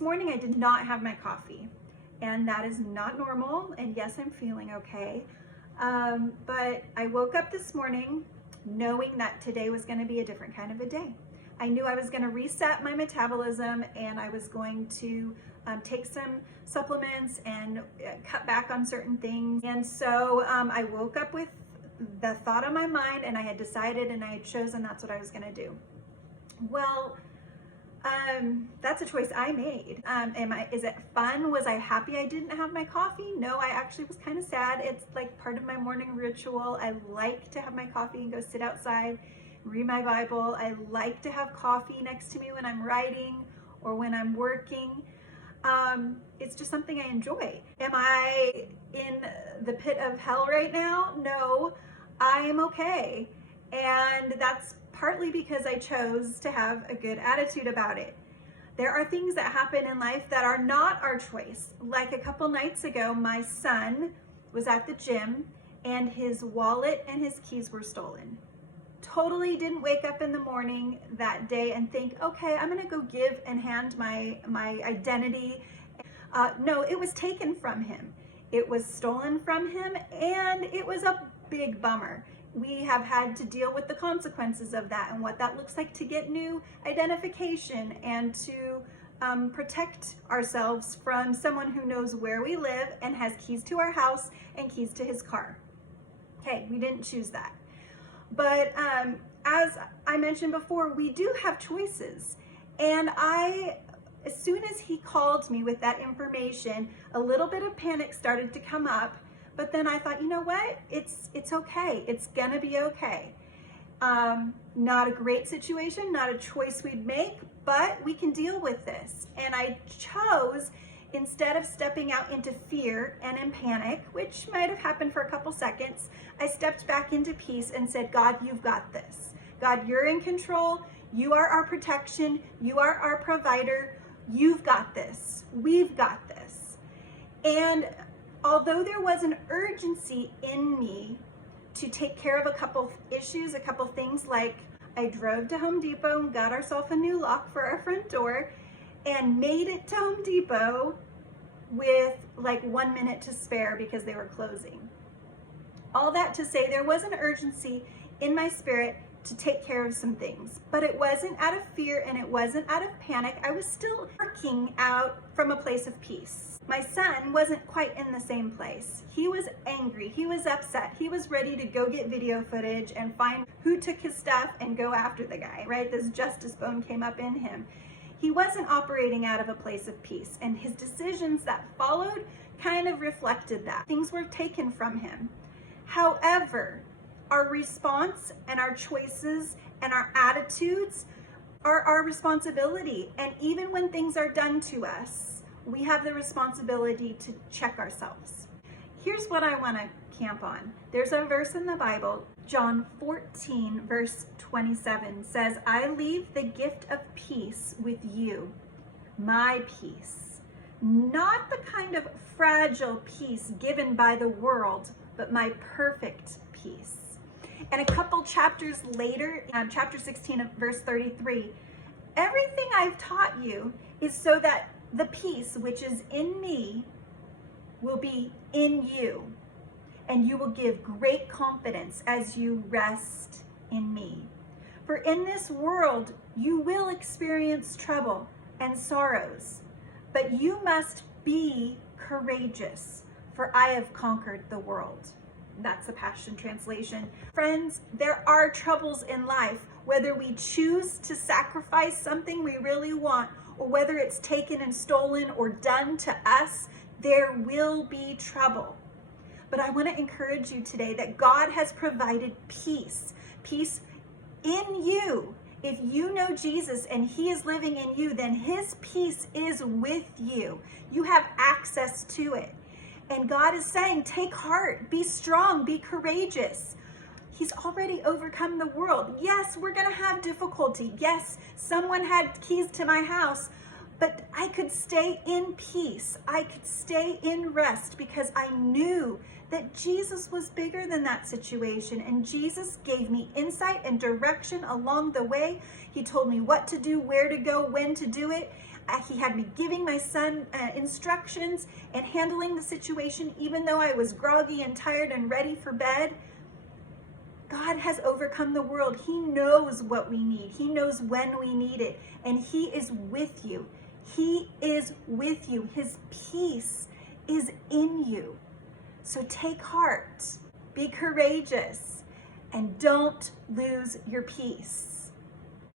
this morning I did not have my coffee, and that is not normal, and yes, I'm feeling okay. But I woke up this morning knowing that today was going to be a different kind of a day. I knew I was going to reset my metabolism, and I was going to take some supplements and cut back on certain things. And so I woke up with the thought on my mind, and I had decided and I had chosen that's what I was going to do. Well, that's a choice I made. Is it fun? Was I happy I didn't have my coffee? No, I actually was kind of sad. It's like part of my morning ritual. I like to have my coffee and go sit outside, read my Bible. I like to have coffee next to me when I'm writing or when I'm working. It's just something I enjoy. Am I in the pit of hell right now? No, I am okay. And that's partly because I chose to have a good attitude about it. There are things that happen in life that are not our choice. Like a couple nights ago, my son was at the gym and his wallet and his keys were stolen. Totally didn't wake up in the morning that day and think, okay, I'm gonna go give and hand my identity. No, it was taken from him. It was stolen from him, and it was a big bummer. We have had to deal with the consequences of that and what that looks like to get new identification and to protect ourselves from someone who knows where we live and has keys to our house and keys to his car. Okay, we didn't choose that. But as I mentioned before, we do have choices. And as soon as he called me with that information, a little bit of panic started to come up. But then I thought, you know what? It's okay. It's gonna be okay. Not a great situation, not a choice we'd make, but we can deal with this. And I chose, instead of stepping out into fear and in panic, which might have happened for a couple seconds, I stepped back into peace and said, God, you've got this. God, you're in control. You are our protection. You are our provider. You've got this. We've got this. And although there was an urgency in me to take care of a couple issues, a couple things, like I drove to Home Depot and got ourselves a new lock for our front door and made it to Home Depot with like 1 minute to spare because they were closing. All that to say, there was an urgency in my spirit to take care of some things, but it wasn't out of fear and it wasn't out of panic. I was still working out from a place of peace. My son wasn't quite in the same place. He was angry, he was upset, he was ready to go get video footage and find who took his stuff and go after the guy, right? This justice bone came up in him. He wasn't operating out of a place of peace, and his decisions that followed kind of reflected that. Things were taken from him. However, our response and our choices and our attitudes are our responsibility. And even when things are done to us, we have the responsibility to check ourselves. Here's what I want to camp on. There's a verse in the Bible, John 14, verse 27 says, I leave the gift of peace with you, my peace. Not the kind of fragile peace given by the world, but my perfect peace. And a couple chapters later, chapter 16 of verse 33, everything I've taught you is so that the peace which is in me will be in you, and you will give great confidence as you rest in me. For in this world you will experience trouble and sorrows, but you must be courageous, for I have conquered the world. That's a Passion Translation. Friends, there are troubles in life, whether we choose to sacrifice something we really want, or whether it's taken and stolen or done to us, there will be trouble. But I want to encourage you today that God has provided peace, peace in you. If you know Jesus and he is living in you, then his peace is with you. You have access to it. And God is saying, take heart, be strong, be courageous. He's already overcome the world. Yes, we're going to have difficulty. Yes, someone had keys to my house, but I could stay in peace. I could stay in rest because I knew that Jesus was bigger than that situation. And Jesus gave me insight and direction along the way. He told me what to do, where to go, when to do it. He had me giving my son instructions and handling the situation, even though I was groggy and tired and ready for bed. God has overcome the world. He knows what we need. He knows when we need it. And He is with you. He is with you. His peace is in you. So take heart, be courageous, and don't lose your peace.